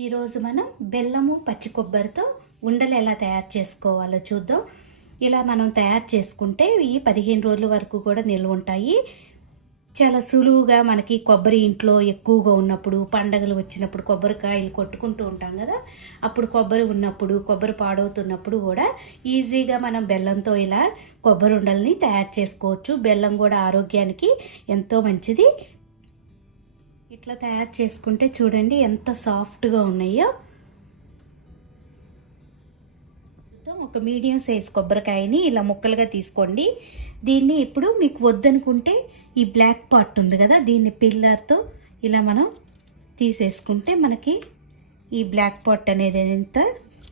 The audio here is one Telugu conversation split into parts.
ఈరోజు మనం బెల్లము పచ్చి కొబ్బరితో ఉండలు ఎలా తయారు చేసుకోవాలో చూద్దాం. ఇలా మనం తయారు చేసుకుంటే ఈ 15 రోజుల వరకు కూడా నిల్వ ఉంటాయి. చాలా సులువుగా మనకి కొబ్బరి ఇంట్లో ఎక్కువగా ఉన్నప్పుడు, పండగలు వచ్చినప్పుడు కొబ్బరికాయలు కొట్టుకుంటూ ఉంటాం కదా, అప్పుడు కొబ్బరి ఉన్నప్పుడు, కొబ్బరి పాడవుతున్నప్పుడు కూడా ఈజీగా మనం బెల్లంతో ఇలా కొబ్బరి ఉండల్ని తయారు చేసుకోవచ్చు. బెల్లం కూడా ఆరోగ్యానికి ఎంతో మంచిది. ఇట్లా తయారు చేసుకుంటే చూడండి ఎంత సాఫ్ట్గా ఉన్నాయో. ఒక మీడియం సైజ్ కొబ్బరికాయని ఇలా ముక్కలుగా తీసుకోండి. దీన్ని ఇప్పుడు మీకు వద్దనుకుంటే ఈ బ్లాక్ పార్ట్ ఉంది కదా, దీన్ని పిల్లర్తో ఇలా మనం తీసేసుకుంటే మనకి ఈ బ్లాక్ పార్ట్ అనేది ఎంత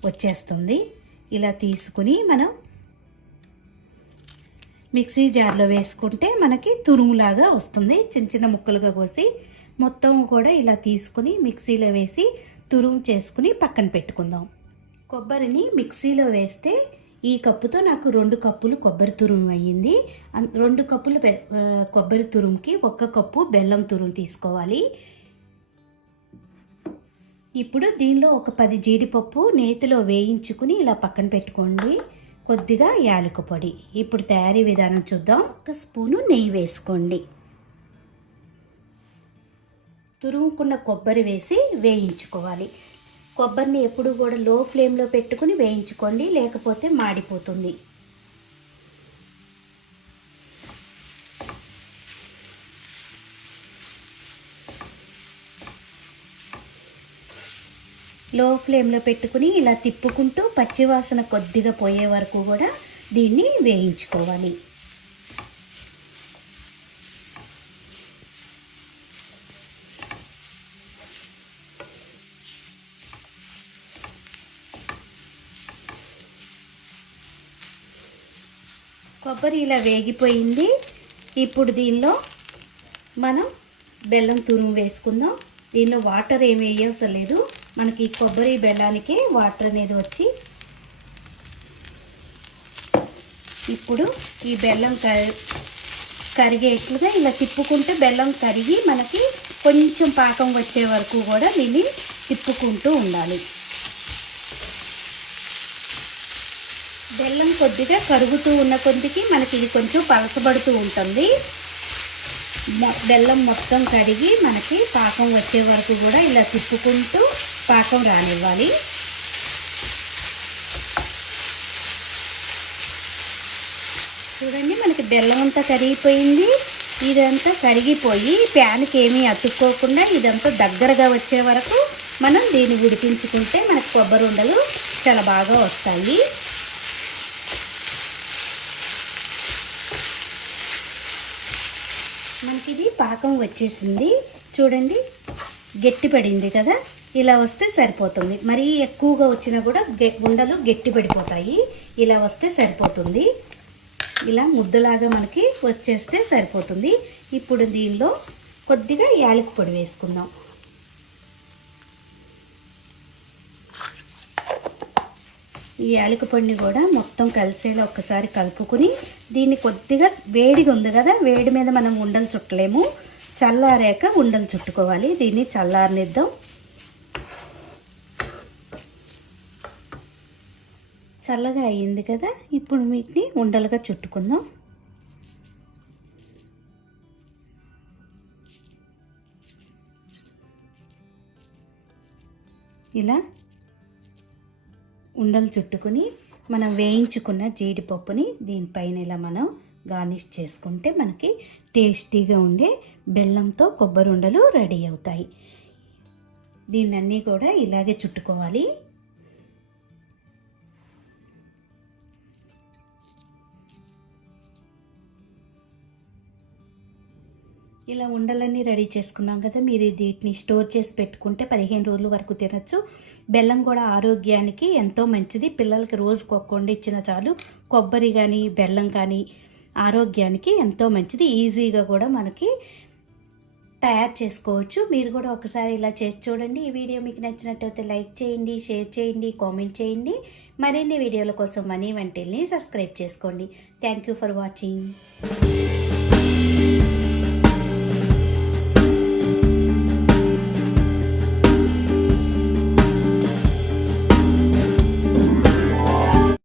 వచ్చేస్తుంది. ఇలా తీసుకుని మనం మిక్సీ జార్లో వేసుకుంటే మనకి తురుములాగా వస్తుంది. చిన్న చిన్న ముక్కలుగా కోసి మొత్తం కూడా ఇలా తీసుకుని మిక్సీలో వేసి తురుము చేసుకుని పక్కన పెట్టుకుందాం. కొబ్బరిని మిక్సీలో వేస్తే ఈ కప్పుతో నాకు 2 కప్పులు కొబ్బరి తురుము అయ్యింది. 2 కప్పులు కొబ్బరి తురుముకి 1 కప్పు బెల్లం తురుము తీసుకోవాలి. ఇప్పుడు దీనిలో ఒక 10 జీడిపప్పు నేతిలో వేయించుకుని ఇలా పక్కన పెట్టుకోండి. కొద్దిగా యాలకుల పొడి. ఇప్పుడు తయారీ విధానం చూద్దాం. 1 స్పూను నెయ్యి వేసుకోండి. తురుముకున్న కొబ్బరి వేసి వేయించుకోవాలి. కొబ్బరిని ఎప్పుడు కూడా లో ఫ్లేమ్లో పెట్టుకుని వేయించుకోండి, లేకపోతే మాడిపోతుంది. లో ఫ్లేమ్లో పెట్టుకుని ఇలా తిప్పుకుంటూ పచ్చివాసన కొద్దిగా పోయే వరకు కూడా దీన్ని వేయించుకోవాలి. కొబ్బరి ఇలా వేగిపోయింది. ఇప్పుడు దీనిలో మనం బెల్లం తురుము వేసుకుందాం. దీనిలో వాటర్ ఏమి వేయవసరం లేదు, మనకి కొబ్బరి బెల్లానికే వాటర్ అనేది వచ్చి. ఇప్పుడు ఈ బెల్లం కరిగేట్లుగా ఇలా తిప్పుకుంటే బెల్లం కరిగి మనకి కొంచెం పాకం వచ్చే వరకు కూడా దీన్ని తిప్పుకుంటూ ఉండాలి. బెల్లం కొద్దిగా కరుగుతూ ఉన్న కొద్దికి మనకి ఇది కొంచెం పలసబడుతూ ఉంటుంది. బెల్లం మొత్తం కరిగి మనకి పాకం వచ్చే వరకు కూడా ఇలా తిప్పుకుంటూ పాకం రానివ్వాలి. చూడండి మనకి బెల్లం అంతా కరిగిపోయింది. ఇదంతా కరిగిపోయి ప్యాన్కి ఏమీ అతుక్కోకుండా ఇదంతా దగ్గరగా వచ్చే వరకు మనం దీన్ని ఉడికించుకుంటే మనకి కొబ్బరి ఉండలు చాలా బాగా వస్తాయి. మనకి ఇది పాకం వచ్చేసింది. చూడండి గట్టి పడింది కదా, ఇలా వస్తే సరిపోతుంది. మరీ ఎక్కువగా వచ్చినా కూడా ఉండలు గట్టి పడిపోతాయి. ఇలా వస్తే సరిపోతుంది. ఇలా ముద్దలాగా మనకి వచ్చేస్తే సరిపోతుంది. ఇప్పుడు దీనిలో కొద్దిగా యాలకుల పొడి వేసుకుందాం. ఈ యాలకుల పొడిని కూడా మొత్తం కలిసేలా ఒక్కసారి కలుపుకుని దీన్ని కొద్దిగా వేడిగా ఉంది కదా, వేడి మీద మనం ఉండలు చుట్టలేము, చల్లారాక ఉండలు చుట్టుకోవాలి. దీన్ని చల్లారనిద్దాం. చల్లగా అయ్యింది కదా, ఇప్పుడు వీటిని ఉండలుగా చుట్టుకుందాం. ఇలా ఉండలు చుట్టుకుని మనం వేయించుకున్న జీడిపప్పుని దీనిపైన ఇలా మనం గార్నిష్ చేసుకుంటే మనకి టేస్టీగా ఉండే బెల్లంతో కొబ్బరి ఉండలు రెడీ అవుతాయి. దీన్నన్నీ కూడా ఇలాగే చుట్టుకోవాలి. ఇలా ఉండలన్నీ రెడీ చేసుకున్నాం కదా, మీరు వీటిని స్టోర్ చేసి పెట్టుకుంటే 15 రోజుల వరకు తినచ్చు. బెల్లం కూడా ఆరోగ్యానికి ఎంతో మంచిది. పిల్లలకి రోజుకు ఒక ఉండ ఇచ్చిన చాలు. కొబ్బరి కానీ బెల్లం కానీ ఆరోగ్యానికి ఎంతో మంచిది. ఈజీగా కూడా మనకి తయారు చేసుకోవచ్చు. మీరు కూడా ఒకసారి ఇలా చేసి చూడండి. ఈ వీడియో మీకు నచ్చినట్టయితే లైక్ చేయండి, షేర్ చేయండి, కామెంట్ చేయండి. మరిన్ని వీడియోల కోసం మనీ వంటిల్ని సబ్స్క్రైబ్ చేసుకోండి. Thank you for watching.